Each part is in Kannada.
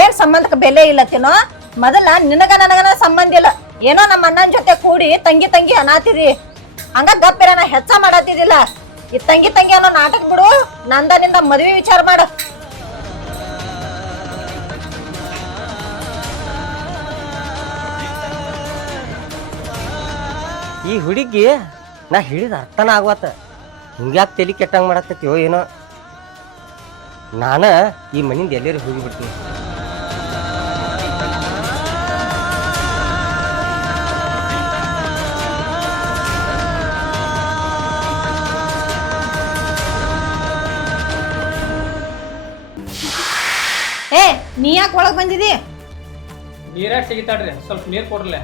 ಏನ್ ಸಂಬಂಧಕ್ಕೆ ಬೆಲೆ ಇಲ್ಲತ್ತೇನೋ? ಮೊದಲ ನಿನಗ ನನಗನ ಸಂಬಂಧ ಇಲ್ಲ, ಏನೋ ನಮ್ಮ ಅಣ್ಣನ ಜೊತೆ ಕೂಡಿ ತಂಗಿ ತಂಗಿ ಅನಾತಿದಿ, ಹಂಗ ಗಪ್ಪಿರನ ಹೆಚ್ಚ ಮಾಡತ್ತಿದಿಲ್ಲ. ಈ ತಂಗಿ ತಂಗಿ ಅನ್ನೋ ನಾಟಕ ಬಿಡು, ನಂದ ನಿಂದ ಮದ್ವಿ ವಿಚಾರ ಮಾಡು. ಈ ಹುಡುಗಿ ನಾ ಹೇಳಿದ ಅರ್ಥನ ಆಗ್ವತ್ತ, ಹಿಂಗ್ಯಾಕೆ ತಲೆ ಕೆಟ್ಟಂಗೆ ಮಾಡತ್ತೈತಿಯೋ ಏನೋ. ನಾನು ಈ ಮನಿಂದ ಎಲ್ಲರೂ ಹೋಗಿಬಿಡ್ತೀನಿ. ಏ ನೀ ಯಾಕೆ ಒಳಗ್ ಬಂದಿದಿ? ನೀರಾಗ ಸಿಗಿತಾಡ್ರಿ, ಸ್ವಲ್ಪ ನೀರು ಕೊಡ್ರಲ್ಲ.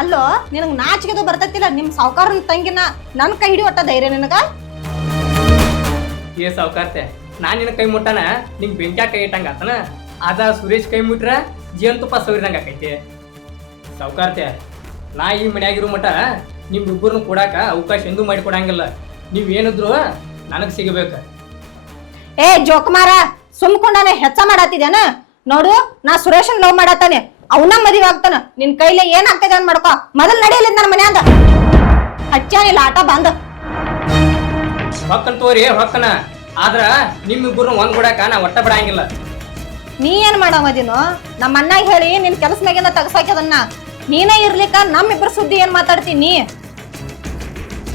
ಅಲ್ಲೋ ನಿನಗ್ ನಾಚಿಕೆದು ಬರ್ತೈತಿಲ್ಲ, ನಿಮ್ ಸಾವುಕಾರನ ತಂಗಿನ ನನ್ ಕೈ ಹಿಡಿ ಒಟ್ಟ ಧೈರ್ಯ ನಿನಗ? ಏ ಸಾವುಕಾರ್ತೆ, ನಾನು ನಿನ್ನ ಕೈ ಮುಟ್ಟಾನ ನಿಂಗೆ ಬೆಂಕ್ಯಾಗ ಕೈ ಇಟ್ಟಂಗ ಆತನ, ಅದ ಸುರೇಶ್ ಕೈ ಮುಟ್ರ ಜೇನುತುಪ್ಪ ಸವಿದಂಗ ಆಕೈತಿ. ಸಾವುಕಾರ್ತೆ, ನಾ ಈ ಮನ್ಯಾಗಿರೋ ಮಟ ನಿಮ್ಮಿಬ್ಬರನ್ನು ಕೊಡಾಕ ಅವಕಾಶ ಎಂದೂ ಮಾಡಿ ಕೊಡಂಗಿಲ್ಲ. ನೀವೇನಿದ್ರು ನನಗೆ ಸಿಗಬೇಕು. ಏ ಜೋಕುಮಾರ, ಸುಮ್ಕೊಂಡಾನೆ ಹೆಚ್ಚ ಮಾಡತ್ತಿದೇನ? ನೋಡು, ನಾ ಸುರೇಶನ್ ಲವ್ ಮಾಡತ್ತಾನೆ, ಅವನ ಮದುವೆ ಆಗ್ತಾನ. ನಿನ್ ಕೈಲಿ ಏನ್ ಆಗ್ತದೆ ಅಂತ ಮಾಡ್ಕೋ. ಮೊದಲ್ ನಡೆಯಲಿದ್ ನನ್ನ ಮನ್ಯಾಂದ ಹಚ್ಚಾನಿಲ್ಲ ಆಟ ಬಂದ. ಹೊಕ್ಕನ್ ತೋರಿ ಹೊಕ್ಕನ, ಆದ್ರ ನಿಮ್ಮಿಬ್ಬರನ್ನು ಒಂದ್ ಕೊಡಾಕ ನಾ ಒಟ್ಟ ಬಿಡಂಗಿಲ್ಲ. ನೀ ಏನ್ ಮಾಡವದಿನೋ? ನಮ್ಮ ಅಣ್ಣಾಗ ಹೇಳಿ ನಿನ್ ಕೆಲಸ ಮ್ಯಾಗಿಂದ ತಗಸಾಕ್ಯದನ್ನ. ನೀನೇ ಇರ್ಲಿಕ್ಕ ನಮ್ಮಿಬ್ಬರ ಸುದ್ದಿ ಏನ್ ಮಾತಾಡ್ತೀನಿ?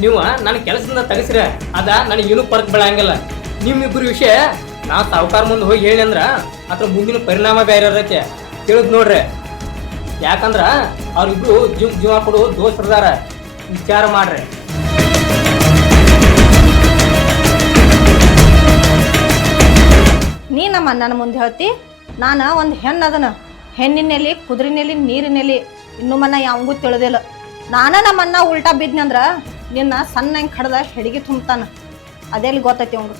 ನೀವು ನನ್ನ ಕೆಲಸದಿಂದ ತೆಗಸ್ರ ಅದ ನನಗೇನು ಪರಕ್ ಬೀಳಂಗಿಲ್ಲ. ನಿಮ್ಮಿಬ್ಬರ ವಿಷಯ ನಾ ಸಾವುಕಾರ ಮುಂದೆ ಹೋಗಿ ಹೇಳಿ ಅಂದ್ರ ಅದ್ರ ಮುಂದಿನ ಪರಿಣಾಮ ಬೇರೆ ಇರತ್ತೆ, ತಿಳಿದ್ ನೋಡ್ರಿ. ಯಾಕಂದ್ರ ಅವ್ರಿಬ್ರು ಜೀವ ಕೊಡು ದೋಸ್ತರದಾರ, ವಿಚಾರ ಮಾಡ್ರಿ. ನೀ ನಮ್ಮ ಅಣ್ಣನ ಮುಂದೆ ಹೇಳ್ತಿ, ನಾನ ಒಂದ್ ಹೆಣ್ಣದನ, ಹೆಣ್ಣಿನಲ್ಲಿ ಕುದುರಿನಲ್ಲಿ ನೀರಿನಲ್ಲಿ ಇನ್ನೂ ಮನ್ನ ಯಾವಂಗೂ ತಿಳಿದಿಲ್ಲ. ನಾನ ನಮ್ಮ ಅಣ್ಣ ಉಲ್ಟಾ ಬಿದ್ನಂದ್ರ ನಿನ್ನ ಸಣ್ಣ ಹೆಂಗ್ ಕಡ್ದ ಹೆಡಿಗೆ ತುಂಬ್ತಾನ, ಅದೆಲ್ಲಿ ಗೊತ್ತೈತಿ ಅವಂಗ.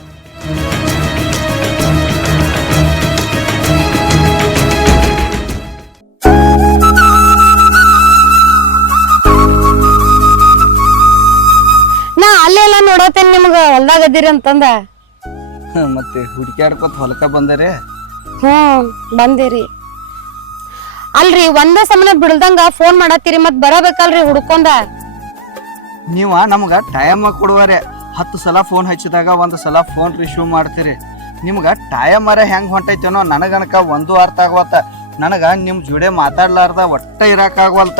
ನಾ ಅಲ್ಲೆಲ್ಲ ನೋಡತ್ತೇನೆ ನಿಮ್ಗ ಹೊಲ್ದಾಗ ಅದಿರಿ ಅಂತಂದ. ಮತ್ತೆ ಹುಡುಕ್ಯಾಡ್ಕೊತ ಹೊಲಕ ಬಂದರೆ? ಬಂದಿರಿ. ಅಲ್ರಿ ಒಂದ ಸಮನ ಬಿಡ್ದಂಗ ಫೋನ್ ಮಾಡತ್ತೀರಿ, ಮತ್ ಬರಬೇಕಲ್ರಿ ಹುಡ್ಕೊಂಡ. ನೀವ ನಮ್ಗ ಟೈಮ್ ಕೊಡುವರೆ, 10 ಸಲ ಫೋನ್ ಹಚ್ಚಿದಾಗ 1 ಸಲ ಫೋನ್ ರಿಸೀವ್ ಮಾಡ್ತೀರಿ. ನಿಮ್ಗ ಟೈಮರ ಹೆಂಗ್ ಹೊಂಟೈತೇನೋ ನನಗನಕ ಒಂದು ಅರ್ಥ ಆಗವಲ್ತ. ನನಗ ನಿಮ್ ಜೋಡೆ ಮಾತಾಡ್ಲಾರ್ದ ಒಟ್ಟ ಇರಾಕ ಆಗವಲ್ತ.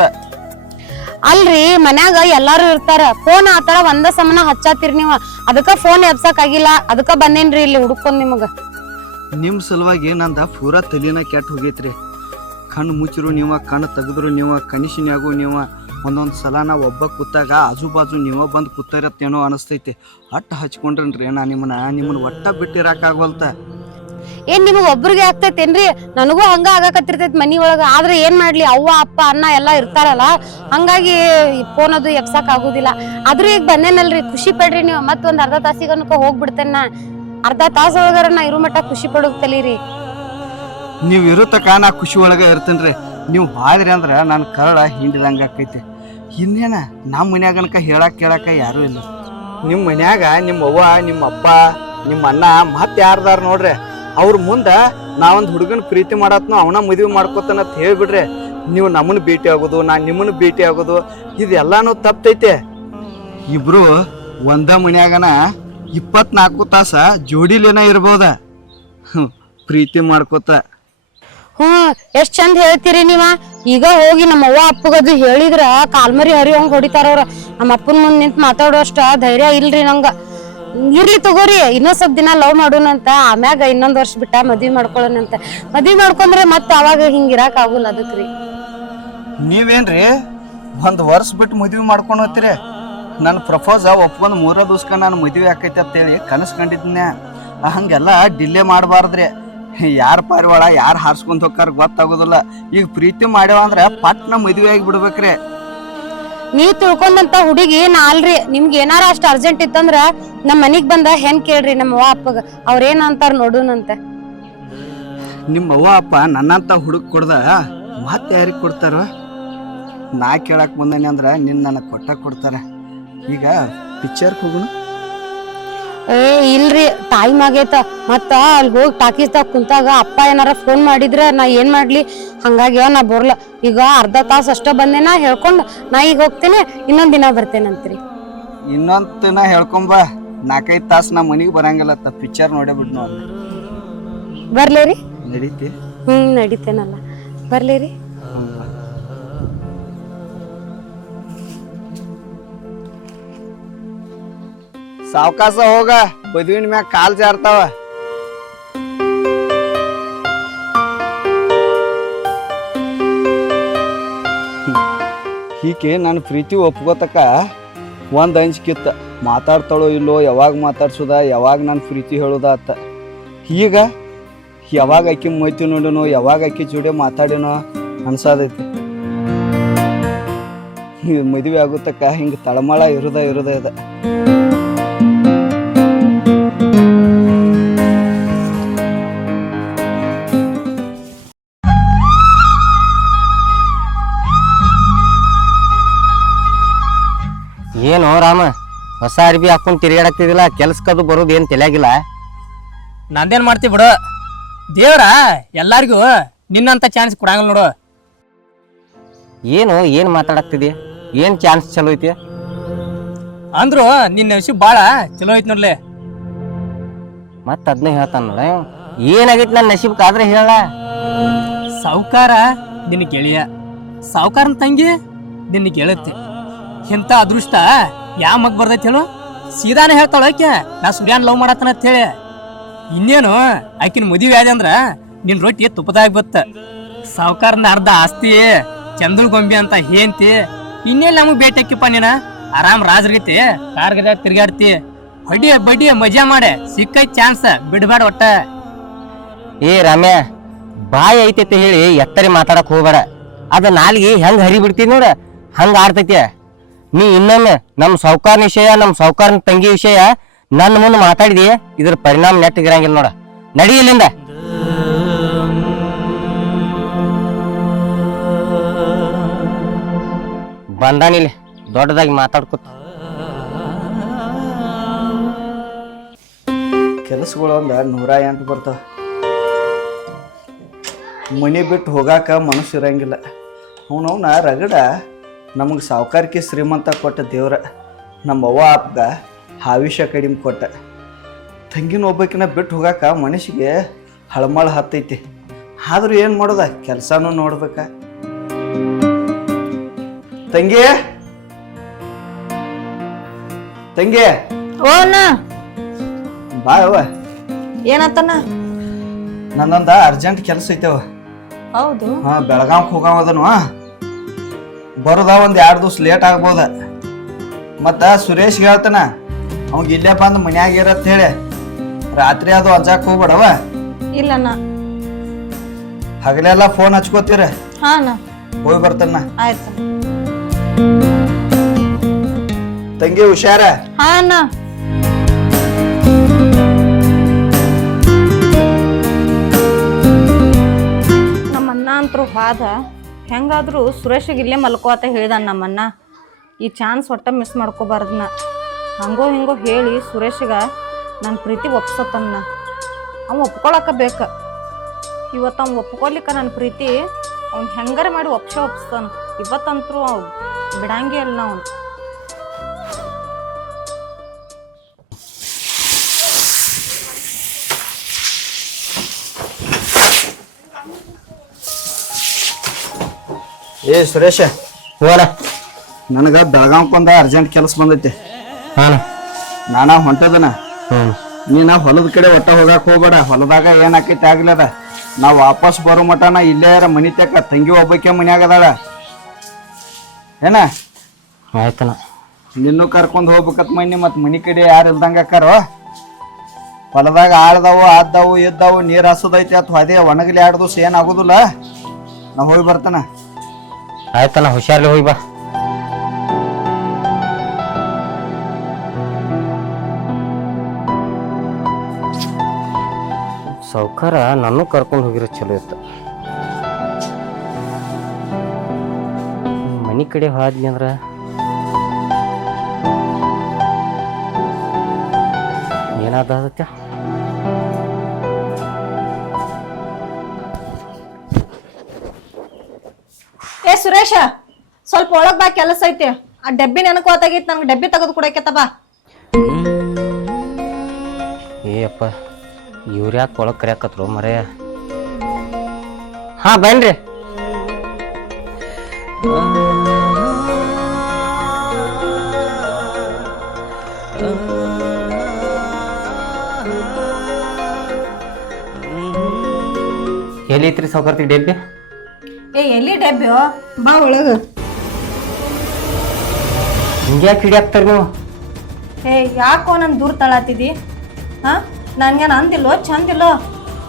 ಅಲ್ರಿ ಮನ್ಯಾಗ ಎಲ್ಲಾರು ಇರ್ತಾರ, ಫೋನ್ ಆತರ ಒಂದ ಸಮನ ಹಚ್ಚಾತಿರಿ ನೀವ, ಅದಕ್ಕ ಫೋನ್ ಎಬ್ಸಕ್ ಆಗಿಲ್ಲ, ಅದಕ್ಕ ಬಂದೇನ್ರಿ ಇಲ್ಲಿ ಹುಡ್ಕೊಂಡ್ ನಿಮಗ. ನಿಮ್ ಸಲುವಾಗಿ ನಂದ ಪೂರಾ ತಲಿನ ಕೆಟ್ಟ ಹೋಗೈತ್ರಿ. ಕಣ್ಣು ಮುಚ್ಚಿರು ನೀವ, ಕಣ್ಣು ತೆಗೆದ್ರು ನೀವ, ಕನಿಷನ್ಯಾಗು ನೀವ. ಒಂದೊಂದ್ ಸಲ ನಾ ಒಬ್ಬ ಕೂತಾಗ ಆಜು ಬಾಜು ನೀವ ಬಂದು ಕೂತಾರತ್ತೇನೋ ಅನಿಸ್ತೈತಿ. ಅಟ್ಟ ಹಚ್ಕೊಂಡ್ರನ್ರಿ ನಾ ನಿಮ್ಮನ್ನ ಒಟ್ಟ ಬಿಟ್ಟಿರಾಕಾಗವಲ್ತ. ಏನ್ ನಿಮಗ್ ಒಬ್ರಿಗೆ ಆಗ್ತೈತೇನ್ರಿ? ನನಗೂ ಹಂಗ ಆಗಾಕತ್ತಿರ್ತೈತಿ ಮನಿ ಒಳಗ. ಆದ್ರೆ ಏನ್ ಮಾಡ್ಲಿ, ಅವ್ವ ಅಪ್ಪ ಅಣ್ಣ ಎಲ್ಲಾ ಇರ್ತಾರಲ್ಲ, ಹಂಗಾಗಿ ಫೋನ್ ಅದು ಎಬ್ಸಕ್ ಆಗುದಿಲ್ಲ. ಆದ್ರೂ ಈಗ ಬಂದೇನಲ್ರಿ, ಖುಷಿ ಪಡ್ರಿ ನೀವು. ಮತ್ತೊಂದ್ ಅರ್ಧ ತಾಸಿಗನಕ ಹೋಗ್ಬಿಡ್ತೇನ. ಅರ್ಧ ತಾಸ ಒಳಗಾರ ನಾ ಇರೋ ಮಟ್ಟ ಖುಷಿ ಪಡೋಗ್ತಲೀರಿ. ನೀವ್ ಇರುತ್ತಕ ನಾ ಖುಷಿ ಒಳಗ ಇರ್ತೇನ್ರಿ. ನೀವು ಹಾದ್ರಿ ಅಂದ್ರ ನನ್ ಕರಳ ಹಿಂಡಿದಂಗ ಆಕೈತಿ. ಇನ್ನೇನ ನಮ್ಮ ಮನ್ಯಾಗನಕ ಹೇಳಕ್ ಕೇಳಾಕ ಯಾರು ಇಲ್ಲ. ನಿಮ್ ಮನ್ಯಾಗ ನಿಮ್ಮ ಅವ್ವ, ನಿಮ್ಮ ಅಪ್ಪ, ನಿಮ್ಮ ಅಣ್ಣ ಮತ್ ಯಾರ್ದಾರ ನೋಡ್ರಿ, ಅವ್ರ ಮುಂದ ನಾವೊಂದ್ ಹುಡುಗನ ಪ್ರೀತಿ ಮಾಡತ್ನೋ ಅವನ ಮದ್ವಿ ಮಾಡ್ಕೋತಾನಂತ ಹೇಳ್ಬಿಡ್ರಿ. ನೀವು ನಮ್ಮನ್ನ ಭೇಟಿ ಆಗೋದು, ನಾ ನಿಮ್ಮನ್ನ ಭೇಟಿ ಆಗೋದು, ಇದೆಲ್ಲಾನು ತಪ್ಪೈತೆ. ಇಬ್ರು ಒಂದ ಮನ್ಯಾಗನ 24 ತಾಸ ಜೋಡಿಲೇನ ಇರ್ಬೋದ ಪ್ರೀತಿ ಮಾಡ್ಕೋತ. ಎಷ್ಟ್ ಚಂದ ಹೇಳ್ತೀರಿ ನೀವ. ಈಗ ಹೋಗಿ ನಮ್ಮ ಅವ್ವ ಅಪ್ಪಗದು ಹೇಳಿದ್ರ ಕಾಲ್ಮರಿ ಹರಿವಂಗ್ ಹೊಡಿತಾರ ಅವ್ರ. ನಮ್ಮ ಅಪ್ಪನ ಮುಂದ್ ನಿಂತ್ ಮಾತಾಡೋ ಅಷ್ಟ ಧೈರ್ಯ ಇಲ್ರಿ ನಂಗ. ಇರ್ಲಿ ತಗೋರಿ, ಇನ್ನೊಂದ್ ಸ್ವಲ್ಪ ದಿನ ಲವ್ ಮಾಡೋಣಂತ, ಆಮ್ಯಾಗ ಇನ್ನೊಂದ್ ವರ್ಷ ಬಿಟ್ಟ ಮದ್ವಿ ಮಾಡ್ಕೊಳ್ಳೋಣಂತ. ಮದ್ವಿ ಮಾಡ್ಕೊಂಡ್ರೆ ಮತ್ತ ಅವಾಗ ಹಿಂಗ ಇರಾಕ್ ಆಗುಲ್ಲ. ಅದಕ್ರಿ ನೀವೇನ್ರಿ 1 ವರ್ಷ ಬಿಟ್ಟು ಮದ್ವಿ ಮಾಡ್ಕೊಂಡು ಹೋಗ್ತೀರಿ? ನನ್ನ ಪ್ರಪೋಸ ಒಪ್ಕೊಂಡು 3 ದಿವ್ಸಕ ನಾನು ಮದ್ವೆ ಆಕೈತಿ ಅಂತೇಳಿ ಕನಸು ಕಂಡಿದ್ನ. ಹಂಗೆಲ್ಲ ಡಿಲೇ ಮಾಡಬಾರ್ದ್ರಿ. ಯಾರ ಪಾರಿವಾಳ ಯಾರು ಹಾರ್ಸ್ಕೊಂಡ್ ಹೋಗ್ತಾರ ಗೊತ್ತಾಗೋದಿಲ್ಲ. ಈಗ ಪ್ರೀತಿ ಮಾಡ್ಯಾವ ಅಂದ್ರೆ ಪಟ್ನ ಮದ್ವೆ ಆಗಿ ಬಿಡ್ಬೇಕ್ರಿ. ನೀವ್ ತಿಳ್ಕೊಂಡಂತ ಹುಡುಗಿ ನಾ ಅಲ್ರಿ. ನಿಮ್ಗೆ ಏನಾರ ಅಷ್ಟ್ ಅರ್ಜೆಂಟ್ ಇತ್ತಂದ್ರ ನಮ್ ಮನಿಗ್ ಬಂದ ಹೆಣ್ ಕೇಳ್ರಿ ನಮ್ಮ ಅವ್ವ ಅಪ್ಪಗ, ಅವ್ರೇನ್ ಅಂತಾರ ನೋಡುನಂತ. ನಿಮ್ಮ ಅವ್ವ ಅಪ್ಪ ನನ್ನಂತ ಹುಡುಕ್ ಕೊಡ್ದ ಮತ್ತೆ ಯಾರಿಗೆ ಕೊಡ್ತಾರೋ? ನಾ ಕೇಳಕ್ಕೆ ಬಂದೇನೆ ಅಂದ್ರೆ ನಿನ್ನ ನನಗೆ ಕೊಡ್ತಾರೆ. ಈಗ ಪಿಕ್ಚರ್ಗೆ ಹೋಗೋಣ. ಏ ಇಲ್ರಿ, ಟೈಮ್ ಆಗೈತ. ಮತ್ತ ಅಲ್ಲಿ ಹೋಗಿ ಟಾಕೀಸ್ದಾಗ ಕುಂತಾಗ ಅಪ್ಪ ಏನಾರ ಫೋನ್ ಮಾಡಿದ್ರೆ ನಾ ಏನ್ ಮಾಡ್ಲಿ? ಹಂಗಾಗಿ ನಾ ಬರ್ಲ. ಈಗ ಅರ್ಧ ತಾಸು ಅಷ್ಟ ಬಂದೇನ ಹೇಳ್ಕೊಂಡು ನಾ ಈಗ ಹೋಗ್ತೇನೆ, ಇನ್ನೊಂದ್ ದಿನ ಬರ್ತೇನಂತ್ರಿ. ಇನ್ನೊಂದು ದಿನ ಹೇಳ್ಕೊಂಬ. 4-5 ತಾಸು ನಾ ಮನೆಗೆ ಬರಂಗಿಲ್ಲತ್ತ. ಪಿಕ್ಚರ್ ನೋಡೇ ಬಿಡ್ನು ಅಲ್ಲ. ಬರ್ಲೇರಿ? ನಡೀತಿ? ನಡೀತೇನಲ್ಲ. ಬರ್ಲೇರಿ? ಸಾವಕಾಶ ಹೋಗ, ಬದುವಿನ ಮ್ಯಾಗ ಕಾಲ್ ಜಾರ್ತಾವ. ಹೀಗೆ ನನ್ನ ಪ್ರೀತಿ ಒಪ್ಕೋತಕ್ಕ ಒಂದು ಅಂಜಿಕಿತ್ತ. ಮಾತಾಡ್ತಾಳೋ ಇಲ್ಲೋ, ಯಾವಾಗ ಮಾತಾಡ್ಸೋದ, ಯಾವಾಗ ನನ್ನ ಪ್ರೀತಿ ಹೇಳೋದ ಅತ್ತ. ಈಗ ಯಾವಾಗ ಆಕಿ ಮೈತಿ ನೋಡೋನು, ಯಾವಾಗ ಆಕಿ ಜೋಡಿ ಮಾತಾಡೇನೋ ಅನ್ಸಾದೈತಿ. ಮದುವೆ ಆಗುತ್ತಕ್ಕ ಹಿಂಗೆ ತಳಮಳ ಇರೋದ ಇದೆ. ಏನು ರಾಮ, ಹೊಸ ಅರ್ಬಿ ಹಾಕೊಂಡು ತಿರುಗಾಡಕ್ತಿದಿಲ್ಲ, ಕೆಲ್ಸಕ್ಕದು ಬರೋದು ಏನು ತಿಳಿಯಾಗಿಲ್ಲ. ನಂದೇನ್ ಮಾಡ್ತಿ ಬಿಡು, ದೇವ್ರ ಎಲ್ಲಾರ್ಗೂ ನಿನ್ನಂತ ಚಾನ್ಸ್ ಕೊಡಂಗಿಲ್ಲ ನೋಡು. ಏನು ಮಾತಾಡಕ್ತಿದಿ? ಏನು ಚಾನ್ಸ್ ಚಲೋ ಐತಿ? ಅಂದ್ರು ನಿನ್ನ ವಿಷಯ ಭಾಳ ಚಲೋ ಐತಿ ನೋಡ್ಲಿ. ಮತ್ತೆ ಅದನ್ನ ಹೇಳ್ತಾನ ನೋಡ. ಏನಾಗೈತಿ ನನ್ನ ನಶೀಬ್ಕ ಆದ್ರೆ ಹೇಳ. ಸಾವುಕಾರ ನಿನ್ನ ಗೆಳೆಯ, ಸಾವುಕಾರನ ತಂಗಿ ನಿನ್ನ ಗೆಳತಿ. ಇಂಥ ಅದೃಷ್ಟ ಯಾವ ಮಗ್ ಬರ್ತೈತಿ ಹೇಳು? ಸೀದಾನೆ ಹೇಳ್ತಾಳ ಆಕೆ, ನಾ ಸೂರ್ಯಾನ್ ಲವ್ ಮಾಡತ್ತನ ಅಂತ ಹೇಳಿ. ಇನ್ನೇನು ಆಕಿನ ಮದುವೆ ಆದ ಅಂದ್ರ ನಿನ್ ರೊಟ್ಟಿ ತುಪ್ಪದಾಗ ಬತ್ತ. ಸಾವುಕಾರನ ಅರ್ಧ ಆಸ್ತಿ, ಚಂದಲ್ ಗೊಂಬಿ ಅಂತ ಹೇಂತಿ. ಇನ್ನೇನು ನಮಗ್ ಭೇಟಿ ಹಾಕಿಪ್ಪ ನೀನ? ಆರಾಮ್ ರಾಜರೀತಿ ಕಾರ್ಗದಾಗ ತಿರ್ಗಾಡ್ತಿ, ಹೊಡಿ ಬಡ್ಡಿ ಮಜಾ ಮಾಡೆ. ಸಿಕ್ಕೈತಿ ಚಾನ್ಸ್, ಬಿಡ್ಬೇಡ ಒಟ್ಟ. ಏ ರಾಮ್ಯ, ಬಾಯಿ ಐತೈತೆ ಹೇಳಿ ಎತ್ತರಿ ಮಾತಾಡಕ್ ಹೋಗ್ಬೇಡ. ಅದ ನಾಲ್ಗಿ ಹೆಂಗ್ ಹರಿ ಬಿಡ್ತೀವಿ ನೋಡ, ಹಂಗ ಆಡ್ತೈತಿ. ನೀ ಇನ್ನೊಮ್ಮೆ ನಮ್ಮ ಸಾವುಕಾರನ ವಿಷಯ, ನಮ್ಮ ಸಾವುಕಾರನ ತಂಗಿ ವಿಷಯ ನನ್ನ ಮುಂದೆ ಮಾತಾಡಿದಿ, ಇದ್ರ ಪರಿಣಾಮ ನೆಟ್ಟಿಗಿರಂಗಿಲ್ಲ ನೋಡ. ನಡಿ ಇಲ್ಲಿಂದ. ಬಂದಾನಿಲ್ಲಿ ದೊಡ್ಡದಾಗಿ ಮಾತಾಡ್ಕೊತ. ಕೆಲಸಗಳು ಒಂದು 108 ಬರ್ತಾವ. ಮನೆ ಬಿಟ್ಟು ಹೋಗಾಕ ಮನಸ್ಸು ಇರಂಗಿಲ್ಲ. ಅವನವನ ರಗಡ ನಮಗೆ ಸಾವುಕಾರಿಕೆ ಶ್ರೀಮಂತ ಕೊಟ್ಟ ದೇವ್ರ. ನಮ್ಮ ಅವ್ವ ಅಪ್ಪಗ ಆವಿಷ್ಯ ಕಡಿಮೆ ಕೊಟ್ಟ. ತಂಗಿನ ಒಬ್ಬಕಿನ ಬಿಟ್ಟು ಹೋಗಾಕ ಮನಸ್ಸಿಗೆ ಹಳಮಳ ಹತ್ತೈತಿ. ಆದ್ರೂ ಏನು ಮಾಡೋದ, ಕೆಲಸನೂ ನೋಡ್ಬೇಕ. ತಂಗಿ ತಂಗಿ ಓನ ಬಾ ಅವ್ವ. ಏನತ್ತನ? ನನ್ನೊಂದ ಅರ್ಜೆಂಟ್ ಕೆಲಸ ಐತವ. ಹೌದು. ಹಾ, ಬೆಳಗಾವ್ಗೆ ಹೋಗವದನು. ಬರೋದ ಒಂದು 2 ದಿವಸ ಲೇಟ್ ಆಗ್ಬೋದ. ಮತ್ತು ಸುರೇಶ್ ಹೇಳ್ತಾನ ಅವಂಗ ಇಲ್ಲೇ ಬಂದು ಮನ್ಯಾಗ ಇರತ್ತ ಹೇಳಿ. ರಾತ್ರಿ ಅದು ಅಜ್ಜಾಕ್ ಹೋಗ್ಬೇಡವ. ಇಲ್ಲಣ್ಣ. ಹಗಲೆಲ್ಲ ಫೋನ್ ಹಚ್ಕೋತೀರ. ಹಾನ ಹೋಗಿ ಬರ್ತಾನ. ಆಯ್ತು. ತಂಗಿ ಹುಷಾರ. ಹಾನ. ನಮ್ಮನ್ನ ಅಂತರೂ ಹೋದ. ಹೆಂಗಾದ್ರೂ ಸುರೇಶಿಗೆ ಇಲ್ಲೇ ಮಲ್ಕೋ ಅಂತ ಹೇಳ್ದ ನಮ್ಮನ್ನ. ಈ ಚಾನ್ಸ್ ಒಟ್ಟ ಮಿಸ್ ಮಾಡ್ಕೋಬಾರ್ದನ್ನ. ಹಂಗೋ ಹಿಂಗೋ ಹೇಳಿ ಸುರೇಶಿಗೆ ನನ್ನ ಪ್ರೀತಿ ಒಪ್ಸತ್ತನ್ನ. ಅವ ಒಪ್ಕೊಳಕ ಬೇಕ. ಇವತ್ತು ಅವ್ನು ಒಪ್ಕೊಲಿಕ್ಕ ನನ್ನ ಪ್ರೀತಿ ಅವ್ನು ಹೆಂಗಾರ ಮಾಡಿ ಒಪ್ಸ್ತಾನ. ಇವತ್ತಂತರೂ ಅವ್ ಬಿಡಂಗೇ ಅಲ್ಲ ಅವನು. ಏ ಸುರೇಶ, ಹೋರ. ನನಗೆ ಬೆಳಗಾವ್ಕೊಂದ ಅರ್ಜೆಂಟ್ ಕೆಲಸ ಬಂದೈತಿ. ಹಾಂ, ನಾನ ಹೊಂಟದನ. ನೀನ ಹೊಲದ ಕಡೆ ಒಟ್ಟ ಹೋಗಕ್ ಹೋಗ್ಬೇಡ. ಹೊಲದಾಗ ಏನ್ ಆಕೈತಿ ಆಗ್ಲದ. ನಾವು ವಾಪಸ್ ಬರೋ ಮಟನ ಇಲ್ಲೇ ಮನಿ ತಕ್ಕ. ತಂಗಿ ಒಬ್ಬಕ್ಕೆ ಮನ್ಯಾಗ ಅದಾಳ ಏನ. ಆಯ್ತನ. ನಿನ್ನೂ ಕರ್ಕೊಂಡು ಹೋಗ್ಬೇಕತ್ ಮನಿ. ಮತ್ತು ಮನಿ ಕಡೆ ಯಾರು ಇಲ್ದಂಗ ಅಕ್ಕಾರೋ. ಹೊಲದಾಗ ಆಳ್ದಾವು ಆದ್ದಾವು ಇದ್ದಾವು. ನೀರು ಹಸೋದೈತಿ ಅಥವಾ ಅದೇ ಒಣಗಲಿ 2 ದಿವಸ ಏನಾಗೋದಿಲ್ಲ. ನಾ ಹೋಗಿ ಬರ್ತಾನ. ಆಯ್ತನ, ಹುಷಾರ್ಲಿ ಹೋಗಿ ಬಾ. ಸಾವುಕಾರ ನಾನು ಕರ್ಕೊಂಡು ಹೋಗಿರೋ ಚಲೋ ಇತ್ತು. ಮನೆ ಕಡೆ ಹೋದ್ನಿ ಅಂದ್ರ ಏನಾದತ್ತೆ? ಏ ಸುರೇಶ, ಸ್ವಲ್ಪ ಒಳಗ್ ಬಾ, ಕೆಲಸ ಐತಿ. ಆ ಡಬ್ಬಿ ನೆನಕೋತಾಗೈತಿ, ನನ್ಗೆ ಡಬ್ಬಿ ತೆಗೆದು ಕೊಡಕತ್ತ ಬಾ. ಏಯಪ್ಪ, ಇವ್ರು ಯಾಕೆ ಒಳಗೆ ಕರಿಯಾಕತ್ರು ಮರೆಯ? ಹಾ ಬನ್ರಿ. ಎಲ್ಲಿತ್ರಿ ಸೌಕರ್ತಿ ಡಬ್ಬಿ? ಏ ಎಲ್ಲಿ ಡಬ್ಬಿಯೋ, ಬಾ ಒಳಗ. ಹಿಂಗ್ಯಾಕೆ ಹಿಡಿಯಾಕ್ತಾರ ನೀವು? ಏ ಯಾಕೋ ನನ್ ದೂರ ತಳಾತಿದಿ? ಹಾ, ನನ್ಗೇನು ಅಂದಿಲ್ಲೋ ಚಂದಿಲ್ಲೋ?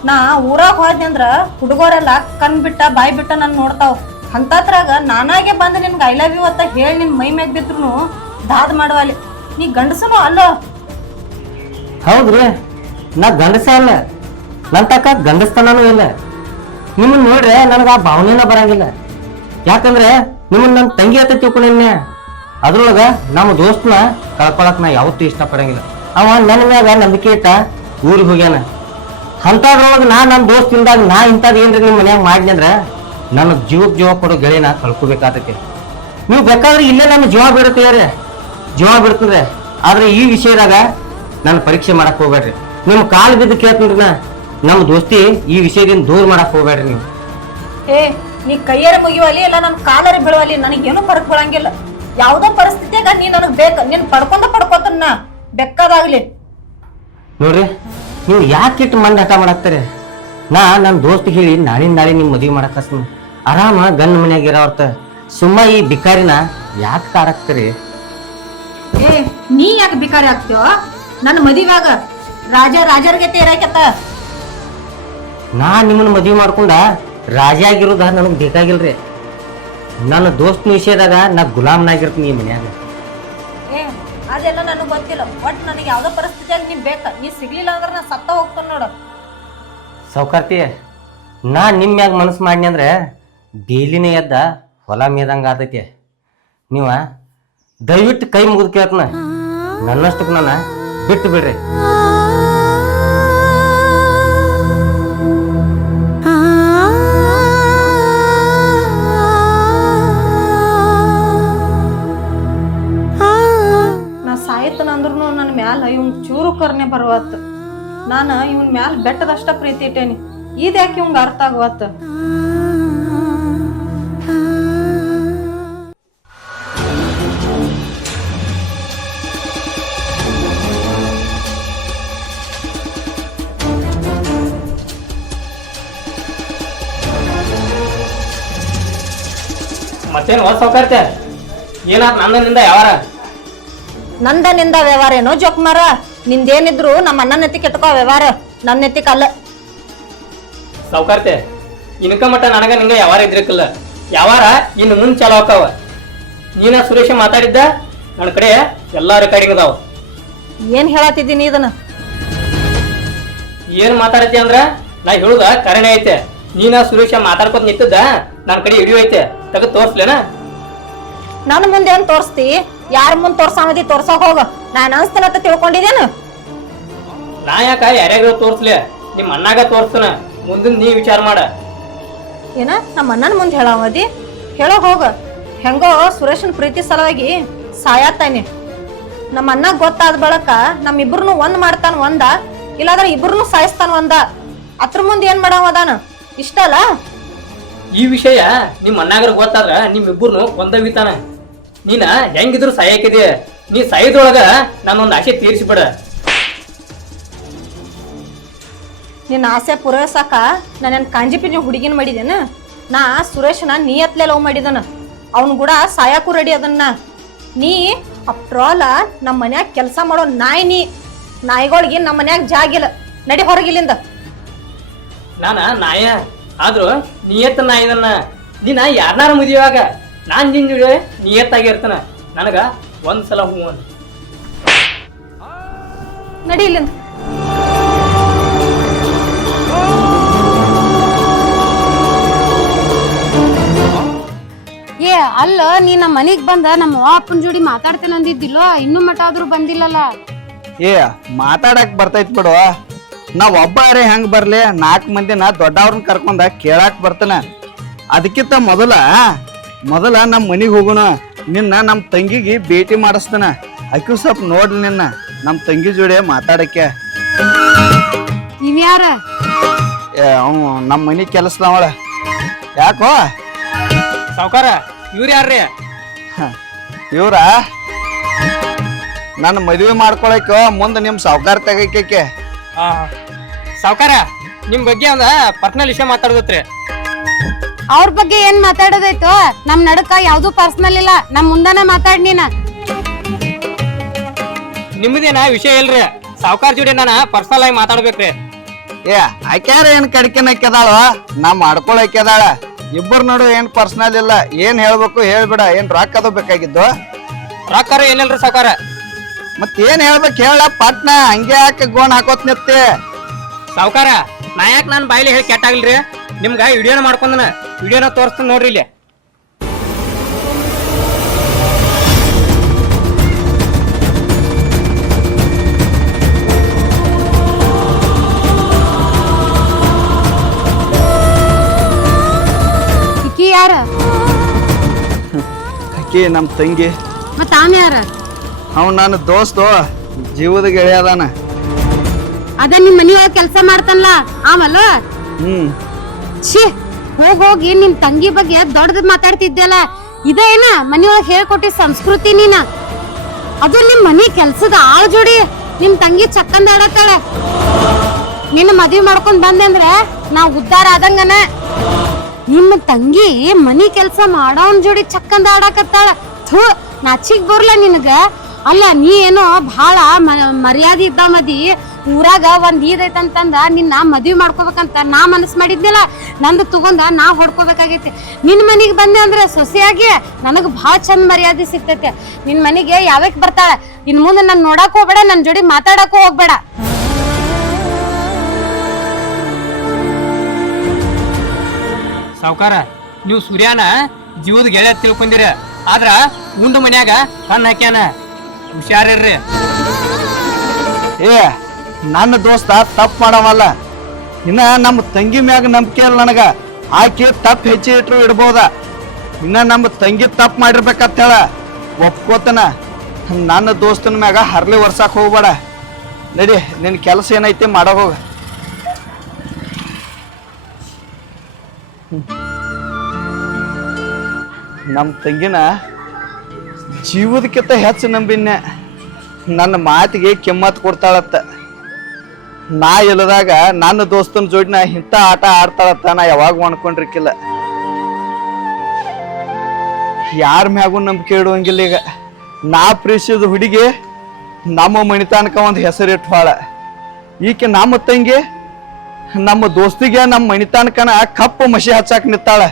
ನಾ ಊರಾಗ ಹೋದ್ನಿ ಅಂದ್ರ ಹುಡುಗರೆಲ್ಲ ಕಣ್ ಬಿಟ್ಟ ಬಾಯಿ ಬಿಟ್ಟ ನನ್ ನೋಡ್ತಾವ್. ಅಂತತ್ರಾಗ ನಾನಾಗೆ ಬಂದು ನಿನ್ಗೆ ಐ ಲವ್ ಯು ಅಂತ ಹೇಳಿ ನಿನ್ ಮೈ ಮ್ಯಾಗ ಬಿದ್ರು ದಾದ್ ಮಾಡುವಲ್ಲಿ. ನೀ ಗಂಡಸನೋ ಅಲ್ಲೋ? ಹೌದ್ರಿ, ನಾ ಗಂಡಸ ಅಲ್ಲ, ನನ್ ತಕ್ಕ ಗಂಡಸ್ತನೂ ಇಲ್ಲ. ನಿಮ್ಮನ್ನ ನೋಡ್ರೆ ನನಗೆ ಆ ಭಾವನೆನ ಬರಂಗಿಲ್ಲ. ಯಾಕಂದ್ರೆ ನಿಮ್ಮನ್ನ ನನ್ನ ತಂಗಿ ಅಂತ ತಿಳ್ಕೊಂಡೇನೆ. ಅದ್ರೊಳಗ ನಮ್ಮ ದೋಸ್ತನ ಕಳ್ಕೊಳಕ್ ನಾ ಯಾವತ್ತೂ ಇಷ್ಟಪಡಂಗಿಲ್ಲ. ಅವ ನನ್ನ ಮ್ಯಾಗ ನಂಬಿಕೆ ಇಟ್ಟ ಊರಿಗೆ ಹೋಗ್ಯಾನ. ಅಂತದ್ರೊಳಗೆ ನನ್ನ ದೋಸ್ತಿಂದಾಗ ನಾ ಇಂಥದ್ದು ಏನ್ರಿ ನಿಮ್ಮ ಮನ್ಯಾಗ ಮಾಡಿದ್ನಿ ಅಂದ್ರ ನನ್ನ ಜೀವ ಕೊಡೋ ಗೆಳೆಯನ ಕಳ್ಕೊಬೇಕಾಗತ್ತೆ. ನೀವು ಬೇಕಾದ್ರೆ ಇಲ್ಲೇ ನನ್ನ ಜೀವ ಬಿಡುತ್ತೀರಿ, ಜೀವ ಬಿಡ್ತಂದ್ರೆ. ಆದ್ರೆ ಈ ವಿಷಯದಾಗ ನಾನು ಪರೀಕ್ಷೆ ಮಾಡಕ್ ಹೋಗ್ಬೇಡ್ರಿ. ನಿಮ್ಮ ಕಾಲು ಬಿದ್ದು ಕೇಳ್ತೀನಿ ನಾ, ನಮ್ಮ ದೋಸ್ತಿ ಈ ವಿಷಯದಿಂದ ದೂರ ಮಾಡಕ್ ಹೋಗ್ಬೇಡ್ರಿ ನೀವು. ಏ ನೀ ಕೈಯಾರ ಮುಗಿವಲ್ಲಿ ಇಲ್ಲ ನನ್ನ ಕಾಲರಿ ಬೀಳುವಲ್ಲಿ, ನನಗೇನು ಫರಕ್ ಬೀಳಂಗಿಲ್ಲ. ಯಾವ್ದೋ ಪರಿಸ್ಥಿತಿಯಾಗ ನೀ ನನಗ್ ಬೇಕ, ನೀನ್ ಪಡ್ಕೋತನ್ನ ಬೆಕ್ಕದಾಗ್ಲಿ. ನೋಡ್ರಿ, ನೀವು ಯಾಕಿಟ್ಟು ಮಂಡ್ ಹಠ ಮಾಡಾಕ್ತಾರೆ? ನನ್ನ ದೋಸ್ತ್ ಹೇಳಿ ನಾಳೆ ನಿಮ್ ಮದ್ವಿ ಮಾಡಕ್ ಹಸ್ತೀನಿ. ಆರಾಮ ಗಂಡ ಮನ್ಯಾಗ ಇರೋರ್ತ ಸುಮ್ಮ ಈ ಬಿಕಾರಿನ ಯಾಕೆ ಕಾಡಾಕ್ತಾರಿ? ಏ ನೀ ಯಾಕೆ ಬಿಕಾರಿ ಆಗ್ತೀವ? ನನ್ನ ಮದುವೆಯಾಗ ರಾಜರ್ಗತೆ ಇರಾಕತ್ತ. ನಾ ನಿಮ್ಮನ್ನ ಮದ್ವಿ ಮಾಡ್ಕೊಂಡ ರಾಜ ಆಗಿರೋದ ನನಗ್ ಬೇಕಾಗಿಲ್ರಿ. ನನ್ನ ದೋಸ್ತನ ವಿಷಯದಾಗ ನಾ ಗುಲಾಮ್ನಾಗಿರ್ತೀನಿ ಈ ಮನ್ಯಾಗ. ಏ ಅದೆಲ್ಲ ನನಗ್ ಗೊತ್ತಿಲ್ಲ. ಒಟ್ ನನಗೆ ಯಾವ್ದೋ ಪರಿಸ್ಥಿತಿಯಲ್ಲಿ ನೀ ಬೇಕ. ನೀ ಸಿಗ್ಲಿಲ್ಲ ಅಂದ್ರೆ ನಾ ಸತ್ತ ಹೋಗ್ತಾನ ನೋಡ. ಸೌಕರ್ತಿ, ನಾ ನಿಮ್ಮ ಮ್ಯಾಗ ಮನಸ್ಸು ಮಾಡಿನಿ ಅಂದ್ರೆ ಬೇಲಿನೇ ಎದ್ದ ಹೊಲ ಮೇದಂಗ ಆತೈತಿ. ನೀವ ದಯವಿಟ್ಟು ಕೈ ಮುಗಿದು ಕೇಳ್ತನ, ನನ್ನಷ್ಟಕ್ಕೆ ನನ್ನ ಬಿಟ್ಟು ಬಿಡ್ರಿ. ಅಂದ್ರೂ ನನ್ನ ಮ್ಯಾಲ ಇವ್ನ ಚೂರು ಕರ್ನೆ ಬರುವತ್. ನಾನು ಇವನ್ ಮ್ಯಾಲ ಬೆಟ್ಟದಷ್ಟ ಪ್ರೀತಿ ಇಟ್ಟೇನಿ. ಇದ್ಯಾಕೆ ಇವಂಗ ಅರ್ಥ ಆಗುವತ್ತ? ಮತ್ತೇನು ಹೊಸ ಸೌಕರ್ತೆ ಏನಾದ್ ನನ್ನಿಂದ ಯಾವಾರ? ನಂದ ನಿಂದ ವ್ಯವಹಾರ ಏನೋ ಜೋಕ್ಮಾರ? ನಿಂದೇನಿದ್ರು ನಮ್ಮ ಅಣ್ಣನ ನೆತ್ತಿ ಕೆಟ್ಕೋ ವ್ಯವಹಾರ, ನನ್ನ ನೆತ್ತಿಕ್ ಅಲ್ಲ. ಸೌಕರ್ತೆ, ಇನ್ಕ ಮಟ್ಟ ನನಗ ನಿಂಗ ಯಾವಾರ ಇದ್ರಿಕಲ್ಲ, ಯಾವಾರ ಇನ್ನು ಮುಂದ್ ಚಾಲು ಆಕಾವ. ನೀನ ಸುರೇಶ ಮಾತಾಡಿದ್ದ ನನ್ನ ಕಡೆ ಎಲ್ಲಾ ರೆಕಾರ್ಡಿಂಗ್ ಅದಾವ. ಏನ್ ಹೇಳತ್ತಿದ್ದೀನಿ ಇದನ್ನ? ಏನ್ ಮಾತಾಡತಿ ಅಂದ್ರ ನಾ ಹೇಳುದ ಕರೆನೆ ಐತೆ. ನೀನ ಸುರೇಶ ಮಾತಾಡ್ಕೊತ ನಿಂತದ ನನ್ನ ಕಡೆ ಹಿಡಿಯೋ ಐತೆ, ತಗದ್ ತೋರ್ಸ್ಲೇನ? ನನ್ನ ಮುಂದೆ ಏನ್ ತೋರ್ಸ್ತಿ? ಯಾರ ಮುಂದ್ ತೋರ್ಸಾಮದಿ ತೋರ್ಸಕ್ ಹೋಗ. ನಾನ್ ಅನ್ಸ್ತೇನಂತ ತಿಳ್ಕೊಂಡಿದ್ದೇನು? ನಾ ಯಾಕ ಯಾರ್ಯಾಗ ತೋರ್ಸ್ಲಿ? ನಿಮ್ ಅಣ್ಣಾಗ ತೋರ್ಸ್ತನ, ಮುಂದಿನ ನೀ ವಿಚಾರ ಮಾಡ. ಏನ ನಮ್ಮ ಅಣ್ಣನ ಮುಂದೆ ಹೇಳಾಮದಿ? ಹೇಳೋ ಹೋಗ. ಹೆಂಗೋ ಸುರೇಶನ್ ಪ್ರೀತಿ ಸಲುವಾಗಿ ಸಾಯತ್ತಾನೆ. ನಮ್ಮ ಅಣ್ಣ ಗೊತ್ತಾದ ಬಳಕ ನಮ್ಮಿಬ್ರನ್ನು ಒಂದ್ ಮಾಡ್ತಾನ ಒಂದ, ಇಲ್ಲಾಂದ್ರೆ ಇಬ್ರನ್ನು ಸಾಯಿಸ್ತಾನ ಒಂದ. ಅದ್ರ ಮುಂದೆ ಏನ್ ಮಾಡವ ಅದಾನ? ಇಷ್ಟ ಅಲ್ಲ? ಈ ವಿಷಯ ನಿಮ್ ಅಣ್ಣಾಗರ ಗೊತ್ತಾದ್ರ ನಿಮ್ಮಿಬ್ಬರ್ನು ಒಂದವಿತಾನ. ನೀನ ಹೆಂಗಿದ್ರು ಸಾಯಕಿದೆ, ನೀ ಸಾಯದೊಳಗ ನಾನೊಂದ್ ಆಸೆ ತೀರಿಸಿಬಿಡ. ನಿನ್ನ ಆಸೆ ಪೂರೈಸಾಕ ನಾನೇನ್ ಕಾಂಜಿಪಿನಿ ಹುಡುಗಿನ ಮಾಡಿದೇನ? ನಾ ಸುರೇಶನ ನೀಯತ್ಲೆ ಲವ್ ಮಾಡಿದನ. ಅವನ್ ಕೂಡ ಸಾಯಕ್ಕೂ ರೆಡಿ ಅದನ್ನ. ನೀ ಅಪ್ಟ್ರಾಲ ನಮ್ಮ ಮನ್ಯಾಗ ಕೆಲಸ ಮಾಡೋ ನಾಯಿ. ನೀ ನಾಯಿಗಳಿಗೆ ನಮ್ಮ ಮನ್ಯಾಗ ಜಾಗಿಲ್ಲ. ನಡಿ ಹೊರಗಿಲ್ಲಿಂದ. ನಾನ ನಾಯ ಆದ್ರೂ ನಿಯತ್ತ ನಾಯಿದನ್ನ. ನೀನ ಯಾರನ್ನಾರ ಮುದಿಯುವಾಗ ನಾನ್ ನಿನ್ ಜೋಡಿ ನಿಯತ್ತಾಗಿರ್ತಾನ. ನನಗ ಒಂದ್ಸಲ ಹೂ ಅಂತ ನಡಿ ಇಲ್ಲಿಂದ. ಏ ಅಲ್ಲ ನೀ ನಮ್ಮ ಮನಿಗ್ ಬಂದ ನಮ್ಮ ಅವ್ವ ಅಪ್ಪನ ಜೋಡಿ ಮಾತಾಡ್ತೇನೆ ಅಂದಿದ್ದಿಲ್ಲೋ ಇನ್ನೂ ಮಟ ಆದ್ರೂ ಬಂದಿಲ್ಲಲ್ಲ. ಏ ಮಾತಾಡಕ್ ಬರ್ತೈತ್ ಬಿಡು, ನಾವ್ ಒಬ್ಬರೇ ಹೆಂಗ್ ಬರ್ಲಿ 4 ಮಂದಿನ ದೊಡ್ಡವ್ರನ್ನ ಕರ್ಕೊಂಡ ಕೇಳಾಕ್ ಬರ್ತಾನ. ಅದಕ್ಕಿಂತ ಮೊದಲ ನಮ್ಮ ಮನಿಗ್ ಹೋಗೋಣ, ನಿನ್ನ ನಮ್ಮ ತಂಗಿಗೆ ಭೇಟಿ ಮಾಡಿಸ್ತಾನ. ಅಕ್ಕಿ ಸ್ವಲ್ಪ ನೋಡ್ಲಿ ನಿನ್ನ ನಮ್ಮ ತಂಗಿ ಜೋಡಿ ಮಾತಾಡಕ್ಕೆ. ಇವ್ಯಾರ? ಅವ್ ನಮ್ಮ ಮನಿ ಕೆಲಸದವಳ. ಯಾಕೋ ಸಾವ್ಕಾರ ಇವ್ರು ಯಾರ್ರಿ? ಇವ್ರ ನನ್ನ ಮದುವೆ ಮಾಡ್ಕೊಳಕ ಮುಂದೆ ನಿಮ್ ಸಾವ್ಕಾರ ತೆಗಕ್ಕೆ. ಸಾವ್ಕಾರ ನಿಮ್ ಬಗ್ಗೆ ಒಂದ ಪರ್ಸನಲ್ ವಿಷಯ ಮಾತಾಡೋದತ್ರಿ. ಅವ್ರ ಬಗ್ಗೆ ಏನ್ ಮಾತಾಡೋದೈತು? ನಮ್ ನಡಕ ಯಾವ್ದು ಪರ್ಸನಲ್ ಇಲ್ಲ, ನಮ್ ಮುಂದಾನ ಮಾತಾಡ್ ನೀನ. ನಿಮ್ದೇನ ವಿಷಯ ಇಲ್ರಿ, ಸಾವ್ಕಾರ ಜೋಡಿ ನಾನ ಪರ್ಸನಲ್ ಆಗಿ ಮಾತಾಡ್ಬೇಕ್ರಿ. ಏ ಆಕ್ಯಾರ ಏನ್ ಕಡಿಕೆನಕ್ಕೆದಾಳ, ನಾ ಮಾಡ್ಕೊಳಕ್ಕೆದಾಳ. ಇಬ್ಬರ ನಡು ಏನ್ ಪರ್ಸನಲ್ ಇಲ್ಲ. ಏನ್ ಹೇಳ್ಬೇಕು ಹೇಳ್ಬಿಡ. ಏನ್ ರೊಕ್ಕ ಅದು ಬೇಕಾಗಿದ್ದು? ರೊಕ್ಕಾರ ಏನಿಲ್ರಿ ಸಾವ್ಕಾರ. ಮತ್ ಏನ್ ಹೇಳ್ಬೇಕು ಹೇಳ ಪಟ್ನ. ಹಂಗೆ ಯಾಕೆ ಗೋಣ್ ಹಾಕೋತ್ ನಿತ್ತಿ? ಸಾವ್ಕಾರ ನಾ ಯಾಕೆ ನಾನು ಬಾಯಿಲಿ ಹೇಳಿ ಕೆಟ್ಟಾಗಿಲ್ರಿ? ನಿಮ್ಗ ವಿಡಿಯೋನ ಮಾಡ್ಕೊಂಡನ, ವಿಡಿಯೋನ ತೋರಿಸ್ತೀನಿ ನೋಡ್ರಿ ಇಲ್ಲಿ. ಇಕ್ಕಿ ಯಾರ? ಅಕ್ಕಿ ನಮ್ ತಂಗಿ. ಮತ್ತ ಆನ್ ಯಾರ? ಅವ್ ನನ್ನ ದೋಸ್ತು, ಜೀವದ ಗೆಳೆಯ ಅದಾನ. ಅದ ನಿಮ್ ಮನಿ ಒಳಗ್ ಕೆಲ್ಸ ಮಾಡ್ತಾನಲ್ಲ ಆಮಲ್ಲ? ಛೀ, ಹೋಗಿ ನಿಮ್ ತಂಗಿ ಬಗ್ಗೆ ದೊಡ್ಡದ್ ಮಾತಾಡ್ತಿದ್ದೆಲ್ಲ. ಇದೇನ ಮನಿ ಒಳಗ್ ಹೇಳ್ಕೊಟ್ಟಿ ಸಂಸ್ಕೃತಿ ನೀನ? ಅದು ನಿಮ್ ಮನಿ ಕೆಲ್ಸದ ಆಳ್ ಜೋಡಿ ನಿಮ್ ತಂಗಿ ಚಕ್ಕಂದ ಆಡತ್ತಾಳ. ನಿನ್ನ ಮದ್ವಿ ಮಾಡ್ಕೊಂಡ್ ಬಂದೆ ಅಂದ್ರೆ ನಾ ಉದ್ಧಾರ ಆದಂಗನ. ನಿಮ್ಮ ತಂಗಿ ಮನಿ ಕೆಲ್ಸ ಮಾಡೋನ್ ಜೋಡಿ ಚಕ್ಕಂದ ಆಡಕತ್ತಾಳ. ಥೂ, ನಾಚಿಗ್ ಬರ್ಲ ನಿನಗ? ಅಲ್ಲ, ನೀ ಏನೋ ಬಹಳ ಮರ್ಯಾದೆ ಇದ್ದ ಮದಿ. ಊರಾಗ ಒಂದ್ ಈದೈತಂತಂದ ನಿನ್ನ ಮದ್ವಿ ಮಾಡ್ಕೋಬೇಕಂತ ನಾ ಮನಸ್ ಮಾಡಿದ್ನಿಲ್ಲ. ನಂದು ತಗೊಂಡ ನಾ ಹೊಡ್ಕೋಬೇಕಾಗೈತಿ. ನಿನ್ ಮನಿಗ್ ಬಂದೆ ಅಂದ್ರೆ ಸೊಸೆಯಾಗಿ ನನಗ್ ಬಹಳ ಚಂದ ಮರ್ಯಾದೆ ಸಿಗ್ತೈತೆ. ನಿನ್ ಮನಿಗೆ ಯಾವಕ್ ಬರ್ತಾಳ? ಇನ್ ಮುಂದೆ ನನ್ ನೋಡಾಕ್ ಹೋಗ್ಬೇಡ, ನನ್ ಜೋಡಿ ಮಾತಾಡಕ್ಕೂ ಹೋಗ್ಬೇಡ. ಸಾವ್ಕಾರ ನೀವು ಸೂರ್ಯನ ಜೀವದ ಗೆಳೆಯ ತಿಳ್ಕೊಂಡಿರ, ಆದ್ರ ಉಂಡ ಮನ್ಯಾಗ ಕಣ್ಣು ಹಾಕ್ಯಾನ. ಹುಷಾರಿರ್ರಿ. ಏ ನನ್ನ ದೋಸ್ತ ತಪ್ಪು ಮಾಡವಲ್ಲ. ಇನ್ನ ನಮ್ಮ ತಂಗಿ ಮ್ಯಾಗ ನಂಬಿಕೆ ಇಲ್ಲ ನನಗ. ಆಕೆ ತಪ್ಪು ಹೆಚ್ಚಿ ಇಟ್ರು ಇಡ್ಬೋದ. ಇನ್ನ ನಮ್ಮ ತಂಗಿ ತಪ್ಪು ಮಾಡಿರ್ಬೇಕಂತ ಹೇಳ ಒಪ್ಕೋತನ. ನನ್ನ ದೋಸ್ತನ ಮ್ಯಾಗ ಹರ್ಲಿ ವರ್ಸಾಕ್ ಹೋಗ್ಬೇಡ. ನಡಿ, ನಿನ್ ಕೆಲಸ ಏನೈತಿ ಮಾಡೋ ಹೋಗ. ನಮ್ಮ ತಂಗಿನ ಜೀವದಕ್ಕಿಂತ ಹೆಚ್ಚು ನಂಬಿನ್ನೆ. ನನ್ನ ಮಾತಿಗೆ ಕಿಮ್ಮತ್ ಕೊಡ್ತಾಳತ್ತ. ನಾ ಇಲ್ಲದಾಗ ನನ್ನ ದೋಸ್ತನ ಜೋಡಿನ ಇಂಥ ಆಟ ಆಡ್ತಾಳತ್ತ ನಾ ಯಾವಾಗ ಅನ್ಕೊಂಡಿರ್ಕಿಲ್ಲ. ಯಾರ ಮ್ಯಾಗೂ ನಂಬಿಕೆ ಇಡುವಂಗಿಲ್ಲ. ಈಗ ನಾ ಪ್ರೀತಿಸಿದ ಹುಡುಗಿ ನಮ್ಮ ಮಣಿತಾನಕ ಒಂದು ಹೆಸರಿಟ್ಟು ಹಾಳ. ಈಕೆ ನಮ್ಮ ತಂಗಿ ನಮ್ಮ ದೋಸ್ತಿಗೆ ನಮ್ಮ ಮಣಿತಾನಕನ ಕಪ್ಪು ಮಸಿ ಹಚ್ಚಾಕ್ ನಿತ್ತಾಳ.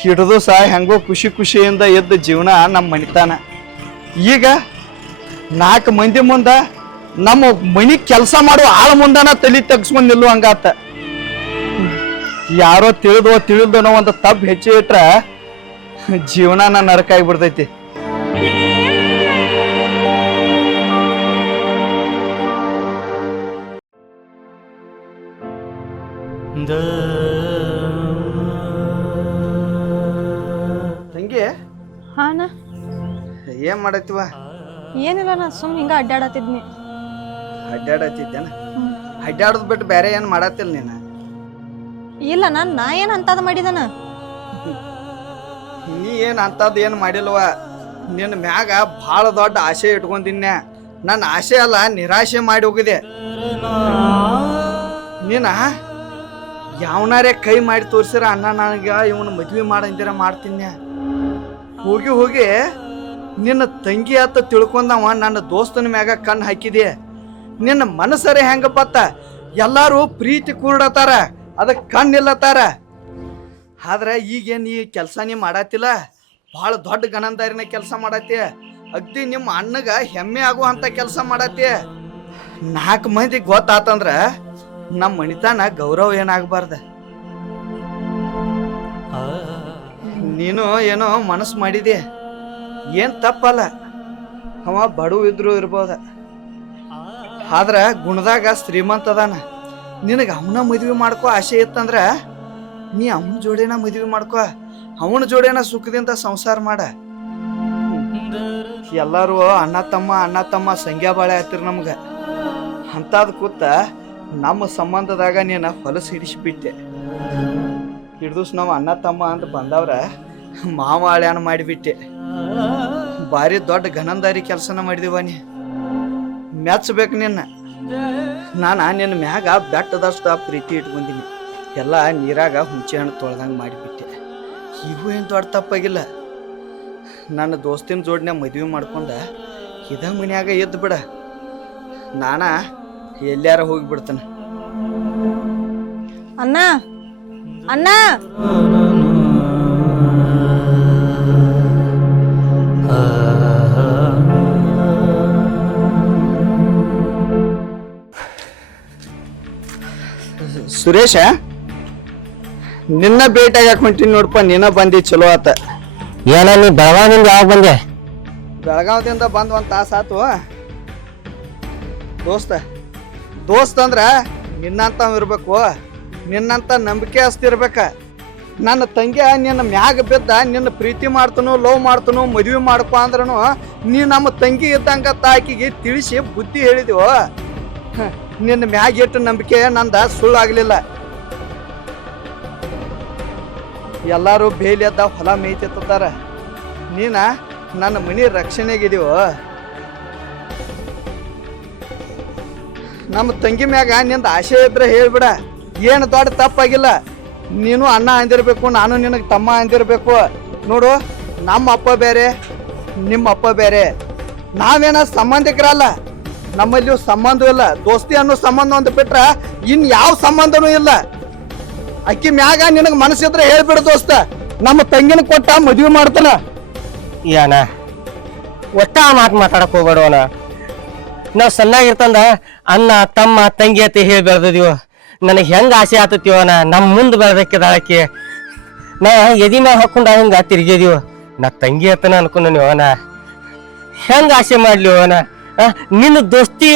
ಹಿಡಿದು ಸಹ ಹೆಂಗೋ ಖುಷಿ ಖುಷಿಯಿಂದ ಎದ್ದ ಜೀವನ ನಮ್ಮ ಮಣಿತಾನ. ಈಗ 4 ಮಂದಿ ಮುಂದ ನಮ್ಮ ಮನಿ ಕೆಲಸ ಮಾಡೋ ಆಳ ಮುಂದನ ತಲೆ ತಗ್ಸ್ಕೊಂಡ್ ನಿಲ್ಲು ಹಂಗಾತ. ಯಾರೋ ತಿಳಿದನೋ ಒಂದು ತಪ್ಪು ಹೆಚ್ಚಿ ಇಟ್ರ ಜೀವನ ನರಕ ಆಗಿಬಿಡ್ತೈತಿ. ತಂಗಿ ಹಾನ ಏನ್ ಮಾಡತ್ತಿವ? ಏನಿಲ್ಲ, ನಾ ಸುಮ್ ಹಿಂಗ ಅಡ್ಡಾಡತ್ತಿದ್ನಿ. ಅಡ್ಡಾಡತ್ತಿದ್ದೇನ? ಅಡ್ಡಾಡೋದ್ ಬಿಟ್ಟು ಬೇರೆ ಏನ್ ಮಾಡತ್ತಿಲ್ಲ ನೀನ? ಇಲ್ಲ, ನಾ ಏನ್ ಅಂತದ್ ಮಾಡಿದನ? ನೀ ಏನ್ ಅಂತದ್ ಏನ್ ಮಾಡಿಲ್ವ? ನಿನ್ನ ಮ್ಯಾಗ ಭಾಳ ದೊಡ್ಡ ಆಸೆ ಇಟ್ಕೊಂಡಿನ್ಯ. ನನ್ನ ಆಸೆ ಅಲ್ಲ, ನಿರಾಶೆ ಮಾಡಿ ಹೋಗಿದೆ. ನೀನ ಯಾವನಾರೇ ಕೈ ಮಾಡಿ ತೋರ್ಸಿರ ಅಣ್ಣ ನನಗ ಇವನು ಮದ್ವಿ ಮಾಡಂದಿರ ಮಾಡ್ತೀನ್ಯ. ಹೋಗಿ ಹೋಗಿ ನಿನ್ನ ತಂಗಿ ಆತ ತಿಳ್ಕೊಂಡವ ನನ್ನ ದೋಸ್ತನ ಮ್ಯಾಗ ಕಣ್ಣು ಹಾಕಿದೆ. ನಿನ್ನ ಮನಸ್ಸರೇ ಹೆಂಗ ಪತ್ತ? ಎಲ್ಲಾರು ಪ್ರೀತಿ ಕೂಡತಾರ, ಅದಕ್ಕೆ ಕಣ್ಣಿಲ್ಲತಾರ. ಆದ್ರೆ ಈಗೇನ್ ಈ ಕೆಲಸ ನೀ ಮಾಡತ್ತಿಲ್ಲ, ಭಾಳ ದೊಡ್ಡ ಗಣಂದಾರಿನ ಕೆಲಸ ಮಾಡತ್ತಿ. ಅಗ್ದಿ ನಿಮ್ಮ ಅಣ್ಣಗ ಹೆಮ್ಮೆ ಆಗುವಂತ ಕೆಲಸ ಮಾಡತ್ತಿ. 4 ಮಂದಿ ಗೊತ್ತಾತಂದ್ರ ನಮ್ಮ ಮಣಿತಾನ ಗೌರವ ಏನಾಗಬಾರ್ದ. ನೀನು ಏನೋ ಮನಸ್ಸು ಮಾಡಿದೆ, ಏನು ತಪ್ಪಲ್ಲ. ಅವ ಬಡವ ಇದ್ರು ಇರ್ಬೋದ, ಆದ್ರೆ ಗುಣದಾಗ ಶ್ರೀಮಂತ ಅದಾನ. ನಿನಗೆ ಅವನ ಮದುವೆ ಮಾಡ್ಕೋ ಆಸೆ ಇತ್ತಂದ್ರೆ ನೀ ಅವನ ಜೋಡಿನ ಮದುವೆ ಮಾಡ್ಕೋ, ಅವನ ಜೋಡಿನ ಸುಖದಿಂದ ಸಂಸಾರ ಮಾಡ. ಎಲ್ಲರೂ ಅಣ್ಣ ತಮ್ಮ ಸಂಗ್ಯಾ ಬಾಳೆ ಆಯ್ತಿರ್ ನಮ್ಗೆ. ಅಂಥದ್ದು ಕೂತ ನಮ್ಮ ಸಂಬಂಧದಾಗ ನೀನು ಹೊಲಸು ಹಿಡಿಸಿಬಿಟ್ಟೆ. ಹಿಡ್ದೂಸ್ ನಾವು ಅಣ್ಣ ತಮ್ಮ ಅಂತ ಬಂದವ್ರ ಮಾವ ಹಳ್ಯಾನ ಮಾಡಿಬಿಟ್ಟೆ. ಭಾರಿ ದೊಡ್ಡ ಘನಂದಾರಿ ಕೆಲಸನ ಮಾಡಿದೀವ. ನೀ ಮೆಚ್ಚಬೇಕು ನಿನ್ನ. ನಾನು ನಿನ್ನ ಮ್ಯಾಗ ಬೆಟ್ಟದಷ್ಟು ಪ್ರೀತಿ ಇಟ್ಕೊಂಡೀನಿ. ಎಲ್ಲ ನೀರಾಗ ಹುಂಚೆ ಹಣ್ಣು ತೊಳ್ದಂಗೆ ಮಾಡಿಬಿಟ್ಟೆ. ಇವು ಏನು ದೊಡ್ಡ ತಪ್ಪಾಗಿಲ್ಲ. ನನ್ನ ದೋಸ್ತಿನ ಜೋಡಿನ ಮದುವೆ ಮಾಡ್ಕೊಂಡ ಇದ ಮನ್ಯಾಗ ಎದ್ದು ಬಿಡ, ನಾನ ಎಲ್ಲಾರ ಹೋಗಿಬಿಡ್ತಾನೆ. ಅಣ್ಣ ಅಣ್ಣ ಸುರೇಶ, ನಿನ್ನ ಭೇಟಿಯಾಗಿ ಹೊಂಟೀನಿ ನೋಡಪ್ಪ. ನಿನ್ನ ಬಂದಿ ಚಲೋ ಆತ. ಏನ ನೀ ಬೆಳಗಾವಿಂದ ಯಾವಾಗ ಬಂದೆ? ಬೆಳಗಾವದಿಂದ ಬಂದು ಒಂದು ತಾಸು ಆತು. ದೋಸ್ತ ಅಂದ್ರ ನಿನ್ನಂತ ಇರ್ಬೇಕು, ನಿನ್ನಂತ ನಂಬಿಕೆ ಅಷ್ಟಿರ್ಬೇಕ. ನನ್ನ ತಂಗಿ ನಿನ್ನ ಮ್ಯಾಗ ಬಿದ್ದ ನಿನ್ನ ಪ್ರೀತಿ ಮಾಡ್ತನು, ಲವ್ ಮಾಡ್ತನು, ಮದುವೆ ಮಾಡ್ಕೊ ಅಂದ್ರೂ ನೀ ನಮ್ಮ ತಂಗಿ ಇದ್ದಂಗ ತಾಕಿಗೆ ತಿಳಿಸಿ ಬುದ್ಧಿ ಹೇಳಿದೀವ. ನಿನ್ನ ಮ್ಯಾಗ ಇಟ್ಟು ನಂಬಿಕೆ ನಂದ ಸುಳ್ಳಾಗ್ಲಿಲ್ಲ. ಎಲ್ಲಾರು ಬೇಲಿ ಎದ್ದ ಹೊಲ ಮೇಯ್ತಿರ್ತಾರ, ನೀನ ನನ್ನ ಮನಿ ರಕ್ಷಣೆಗಿದೀವ. ನಮ್ಮ ತಂಗಿ ಮ್ಯಾಗ ನಿಂದ ಆಸೆ ಇದ್ರೆ ಹೇಳ್ಬಿಡ, ಏನು ದೊಡ್ಡ ತಪ್ಪಾಗಿಲ್ಲ. ನೀನು ಅಣ್ಣ ಅಂದಿರ್ಬೇಕು, ನಾನು ನಿನಗೆ ತಮ್ಮ ಅಂದಿರ್ಬೇಕು. ನೋಡು, ನಮ್ಮ ಅಪ್ಪ ಬೇರೆ, ನಿಮ್ಮ ಅಪ್ಪ ಬೇರೆ. ನಾವೇನ ಸಂಬಂಧಿಕರಲ್ಲ, ನಮ್ಮಲ್ಲಿ ಸಂಬಂಧ ಇಲ್ಲ. ದೋಸ್ತಿ ಅನ್ನೋ ಸಂಬಂಧ ಅಂತ ಬಿಟ್ರ ಇನ್ ಯಾವ ಸಂಬಂಧನೂ ಇಲ್ಲ. ಅಕ್ಕಿ ಮ್ಯಾಗ ನಿನಗೆ ಮನಸ್ಸಿದ್ರೆ ಹೇಳ್ಬಿಡು ದೋಸ್ತ, ನಮ್ಮ ತಂಗಿನ ಕೊಟ್ಟ ಮದುವೆ ಮಾಡ್ತಾನ. ಏನ ಒಟ್ಟ ಮಾತು ಮಾತಾಡಕ್ ಹೋಗ್ಬೇಡವನ. ನಾವು ಸಣ್ಣಾಗಿರ್ತಂದ ಅಣ್ಣ ತಮ್ಮ ತಂಗಿ ಅಂತ ಹೇಳಿ ಬೆಳೆದಿದೀವ. ನನಗೆ ಹೆಂಗ ಆಸೆ ಆತತಿವನ ನಮ್ಮ ಮುಂದೆ ಬೆಳೆದಕ್ಕಿದಾಳಕ್ಕೆ. ನಾ ಎದಿ ಮ್ಯಾಗ ಹಾಕೊಂಡ ಹಿಂಗ ತಿರ್ಗಿದೀವ. ನಾ ತಂಗಿ ಅಂತನ ಅನ್ಕೊಂಡ ನೀವನ ಹೆಂಗ ಆಸೆ ಮಾಡ್ಲಿ ಅವನ. ನಿನ್ನ ದೋಸ್ತಿ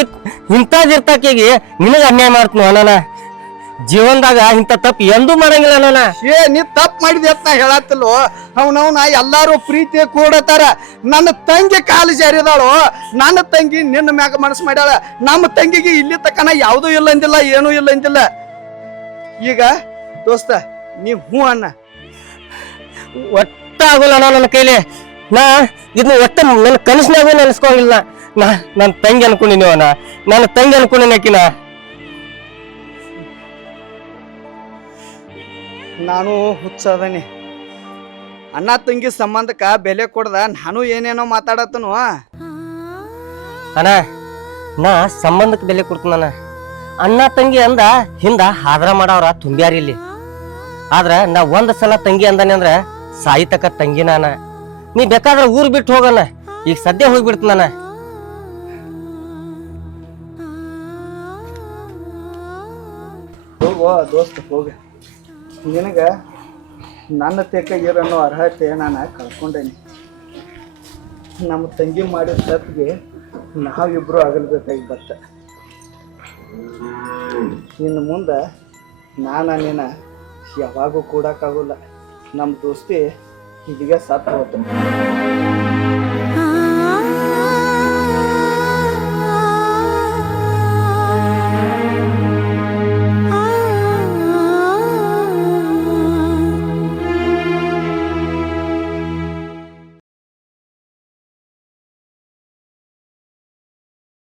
ಇಂಥದಿರ್ತಾಕೆಗೆ ನಿನಗೆ ಅನ್ಯಾಯ ಮಾಡ್ತೀವಿ ಅಣ್ಣ. ಜೀವನದಾಗ ಇಂಥ ತಪ್ಪು ಎಂದೂ ಮಾಡಂಗಿಲ್ಲ ಅಣ್ಣ. ನೀ ತಪ್ಪು ಮಾಡಿದೆ ಅಂತ ಹೇಳತ್ತಿಲ್ವ? ಅವನವನ ಎಲ್ಲಾರು ಪ್ರೀತಿ ಕೂಡತಾರ. ನನ್ನ ತಂಗಿ ಕಾಲು ಜಾರಿದಾಳು. ನನ್ನ ತಂಗಿ ನಿನ್ನ ಮ್ಯಾಗ ಮನಸ್ಸು ಮಾಡ್ಯಾಳ. ನಮ್ಮ ತಂಗಿಗೆ ಇಲ್ಲಿ ತಕ್ಕನ ಯಾವುದೂ ಇಲ್ಲ ಅಂದಿಲ್ಲ, ಏನೂ ಇಲ್ಲ ಅಂದಿಲ್ಲ. ಈಗ ದೋಸ್ತ ನೀ ಹ್ಞೂ ಅಣ್ಣ. ಒಟ್ಟ ಆಗೋಲ್ಲ ಅಣ್ಣ ನನ್ನ ಕೈಲಿ. ನಾ ಇದನ್ನ ಒಟ್ಟ ನನ್ನ ಕನಸಿನಾಗೂ ನೆನೆಸ್ಕೊಂಗಿಲ್ಲ. ನನ್ನ ತಂಗಿ ಅನ್ಕೊಂಡಿನಿ ಅಣ್ಣ, ನನ್ನ ತಂಗಿ ಅನ್ಕೊಂಡಿನಿ ಆಕಿನ. ನಾನು ಹುಚ್ಚದನಿ. ಅಣ್ಣ ತಂಗಿ ಸಂಬಂಧಕ್ಕ ಬೆಲೆ ಕೊಡ್ದ ನಾನು ಏನೇನೋ ಮಾತಾಡತ್ತನು. ಅಣ್ಣ ನಾ ಸಂಬಂಧಕ್ಕೆ ಬೆಲೆ ಕೊಡ್ತೀನ. ಅಣ್ಣ ತಂಗಿ ಅಂದ ಹಿಂದ ಹಾದ್ರ ಮಾಡವ್ರ ತುಂಬ್ಯಾರ ಇಲ್ಲಿ. ಆದ್ರ ನಾ ಒಂದ್ ಸಲ ತಂಗಿ ಅಂದಾನೆ ಅಂದ್ರ ಸಾಯಿತಕ್ಕ ತಂಗಿ ನಾನ. ನೀ ಬೇಕಾದ್ರೆ ಊರ್ ಬಿಟ್ಟು ಹೋಗಣ, ಈಗ ಸದ್ಯ ಹೋಗ್ಬಿಡ್ತೀನ. ಹೋಗೋ ದೋಸ್ತ ಹೋಗ. ನಿನಗ ನನ್ನ ತೆಕ್ಕ ಇರನ್ನೋ ಅರ್ಹತೆ ನಾನು ಕಳ್ಕೊಂಡೇನಿ. ನಮ್ಮ ತಂಗಿ ಮಾಡಿದ ತಪ್ಪಿಗೆ ನಾವಿಬ್ರು ಆಗಲ್ಬೇಕಾಗಿ ಬತ್ತ. ಇನ್ನು ಮುಂದೆ ನೀನ ಯಾವಾಗೂ ಕೂಡಕ್ಕಾಗೋಲ್ಲ. ನಮ್ಮ ದೋಸ್ತಿ ಇದಿಗೆ ಸತ್ತು ಹೋಗ್ತಾನೆ.